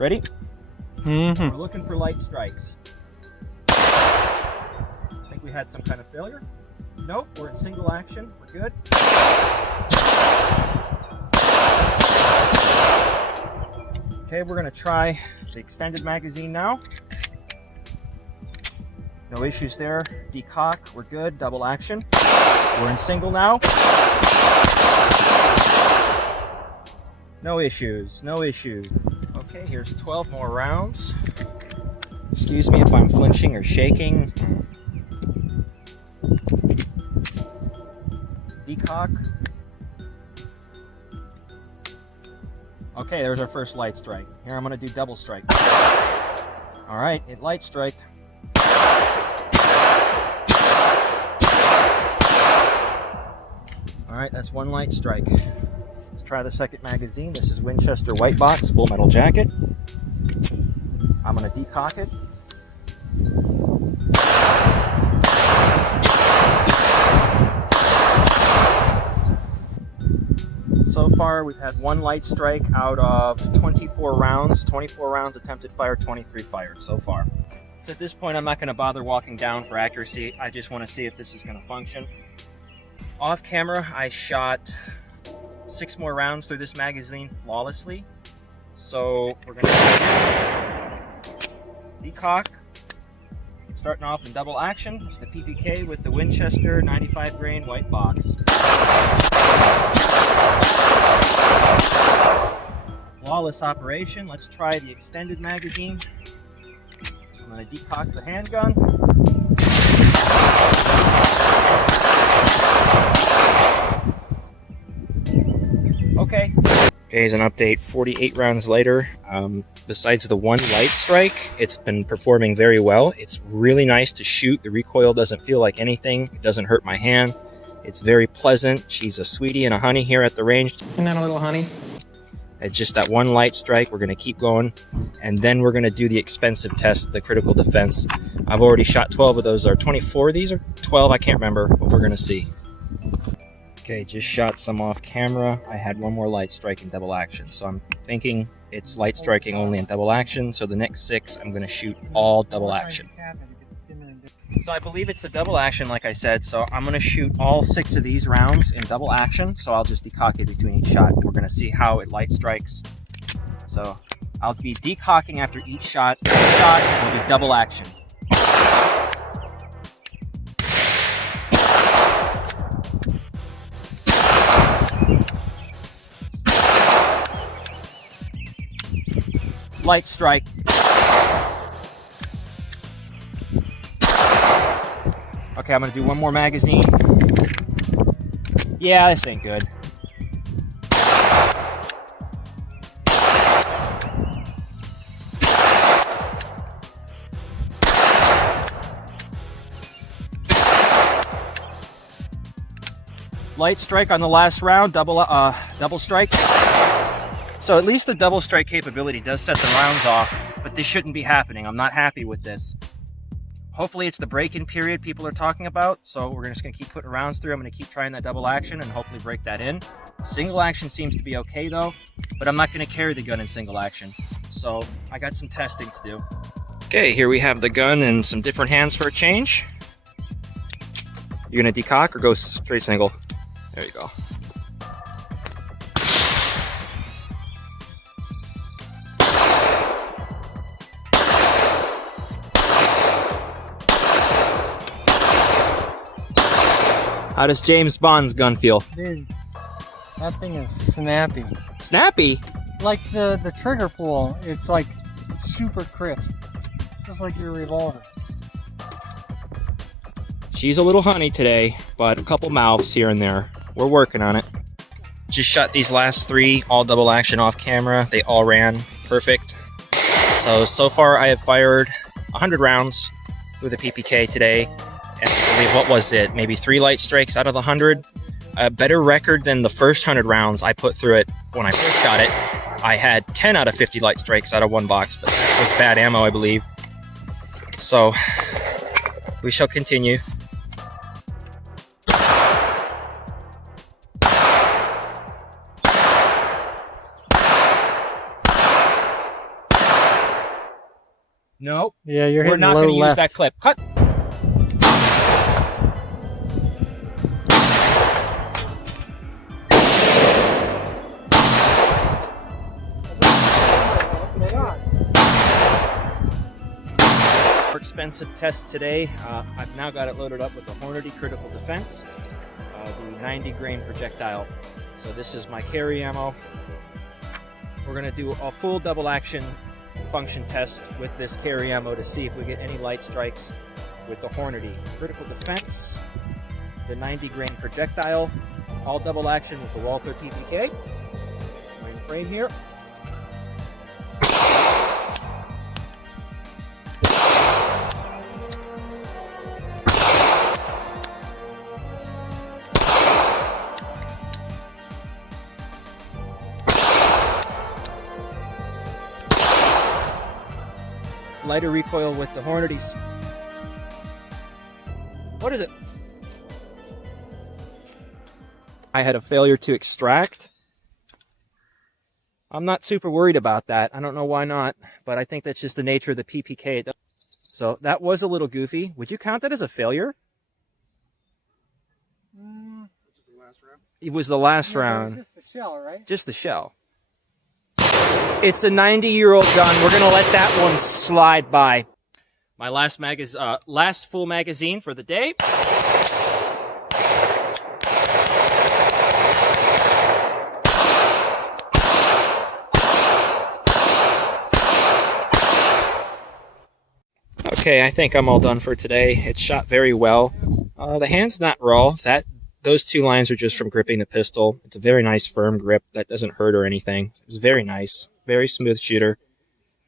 Ready? Mm-hmm. We're looking for light strikes. I think we had some kind of failure. Nope, we're in single action. We're good. Okay, we're gonna try the extended magazine now. No issues there. Decock, we're good. Double action. We're in single now. No issues, no issue. Okay, here's 12 more rounds. Excuse me if I'm flinching or shaking. Decock. Okay, there's our first light strike. Here I'm gonna do double strike. All right, it light striked. All right, that's one light strike. Let's try the second magazine. This is Winchester White Box, full metal jacket. I'm gonna decock it. So far, we've had one light strike out of 24 rounds. 24 rounds attempted fire, 23 fired so far. So at this point, I'm not going to bother walking down for accuracy. I just want to see if this is going to function. Off camera, I shot 6 more rounds through this magazine flawlessly. So we're going to decock. Starting off in double action. It's the PPK with the Winchester 95 grain white box. Flawless operation. Let's try the extended magazine. I'm going to decock the handgun. Okay. Okay, as an update, 48 rounds later, besides the one light strike, it's been performing very well. It's really nice to shoot. The recoil doesn't feel like anything. It doesn't hurt my hand. It's very pleasant. She's a sweetie and a honey here at the range. Isn't that a little honey? It's just that one light strike. We're going to keep going, and then we're going to do the expensive test, the critical defense. I've already shot 12 of those, or 24 of these, or 12, I can't remember, but we're going to see. Okay, just shot some off camera. I had one more light strike in double action, so I'm thinking it's light striking only in double action, so the next 6 I'm going to shoot all double action. So I believe it's the double action, like I said, so I'm going to shoot all 6 of these rounds in double action, so I'll just decock it between each shot. We're going to see how it light strikes. So I'll be decocking after each shot. Each shot will be double action. Light strike. Okay, I'm gonna do one more magazine. Yeah, this ain't good. Light strike on the last round, double strike. So at least the double strike capability does set the rounds off, but this shouldn't be happening. I'm not happy with this. Hopefully it's the break-in period people are talking about, so we're just going to keep putting rounds through. I'm going to keep trying that double action and hopefully break that in. Single action seems to be okay though, but I'm not going to carry the gun in single action. So I got some testing to do. Okay, here we have the gun in some different hands for a change. You're going to decock or go straight single? There you go. How does James Bond's gun feel? Dude, that thing is snappy. Snappy? Like the trigger pull, it's like super crisp. Just like your revolver. She's a little honey today, but a couple mouths here and there. We're working on it. Just shot these last 3, all double action off camera. They all ran perfect. So far I have fired 100 rounds with the PPK today. And I believe, what was it? Maybe 3 light strikes out of the 100. A better record than the first 100 rounds I put through it when I first got it. I had 10 out of 50 light strikes out of one box, but that was bad ammo, I believe. So, we shall continue. Nope. Yeah, you're We're hitting not low going to use left. that clip. Cut. More expensive test today. I've now got it loaded up with the Hornady Critical Defense, the 90 grain projectile. So this is my carry ammo. We're going to do a full double action function test with this carry ammo to see if we get any light strikes with the Hornady Critical Defense, the 90 grain projectile, all double action with the Walther PPK. My frame here. Lighter recoil with the Hornady's. What is it? I had a failure to extract. I'm not super worried about that. I don't know why not, but I think that's just the nature of the PPK. So that was a little goofy. Would you count that as a failure? It was the last round. It was just the shell, right? Just the shell. It's a 90-year-old gun. We're gonna let that one slide by. My last full magazine for the day. Okay, I think I'm all done for today. It shot very well. The hand's not raw. Those two lines are just from gripping the pistol. It's a very nice firm grip that doesn't hurt or anything. It was very nice. Very smooth shooter.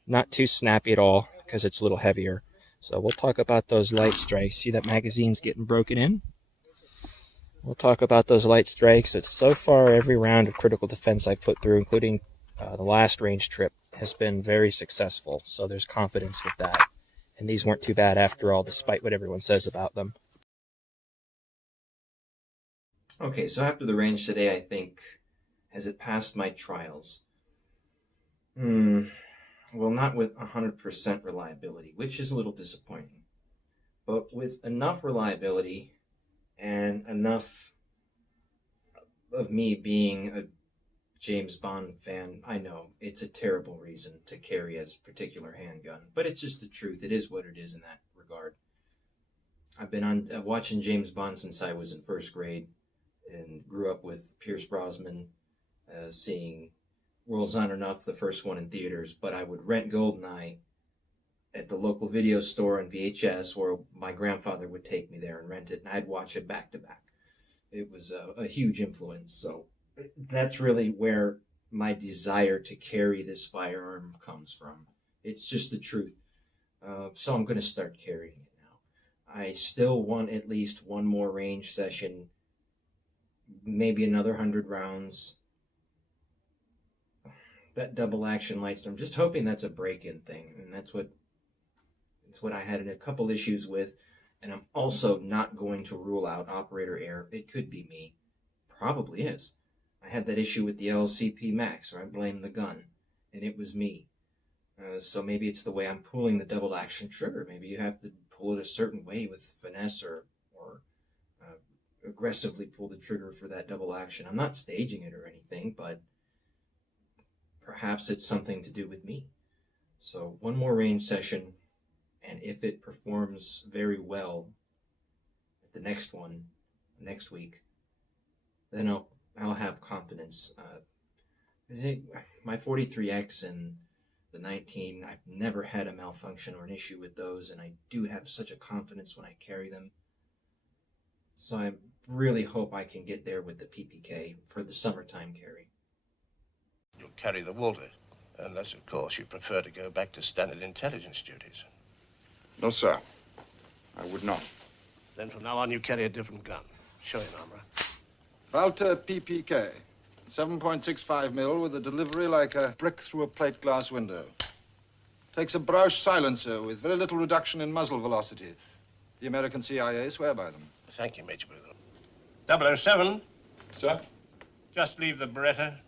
Not too snappy at all because it's a little heavier. So we'll talk about those light strikes. See that magazine's getting broken in? We'll talk about those light strikes. It's so far every round of critical defense I've put through, including the last range trip, has been very successful. So there's confidence with that. And these weren't too bad after all, despite what everyone says about them. Okay, so after the range today, I think, has it passed my trials? Well, not with 100% reliability, which is a little disappointing. But with enough reliability and enough of me being a James Bond fan, I know it's a terrible reason to carry a particular handgun, but it's just the truth. It is what it is in that regard. I've been watching James Bond since I was in first grade and grew up with Pierce Brosnan, seeing World's Not Enough, the first one in theaters, but I would rent GoldenEye at the local video store on VHS, or my grandfather would take me there and rent it, and I'd watch it back to back. It was a huge influence, so that's really where my desire to carry this firearm comes from. It's just the truth. So I'm going to start carrying it now. I still want at least one more range session, maybe another 100 rounds. That double action Lightstorm, just hoping that's a break-in thing, and that's what I had a couple issues with. And I'm also not going to rule out operator error. It could be me. Probably is. I had that issue with the ACP Max, where I blamed the gun, and it was me. So maybe it's the way I'm pulling the double action trigger. Maybe you have to pull it a certain way with finesse or aggressively pull the trigger for that double action. I'm not staging it or anything, but perhaps it's something to do with me. So one more range session, and if it performs very well at the next one, next week, then I'll have confidence. My 43X and the 19, I've never had a malfunction or an issue with those, and I do have such a confidence when I carry them. So I really hope I can get there with the PPK for the summertime carry. You'll carry the Walther, unless, of course, you prefer to go back to standard intelligence duties. No, sir. I would not. Then from now on, you carry a different gun. Show him, Amra. Walther PPK. 7.65 mil with a delivery like a brick through a plate glass window. Takes a Brausch silencer with very little reduction in muzzle velocity. The American CIA swear by them. Thank you, Major Bruno. 007. Sir? Just leave the Beretta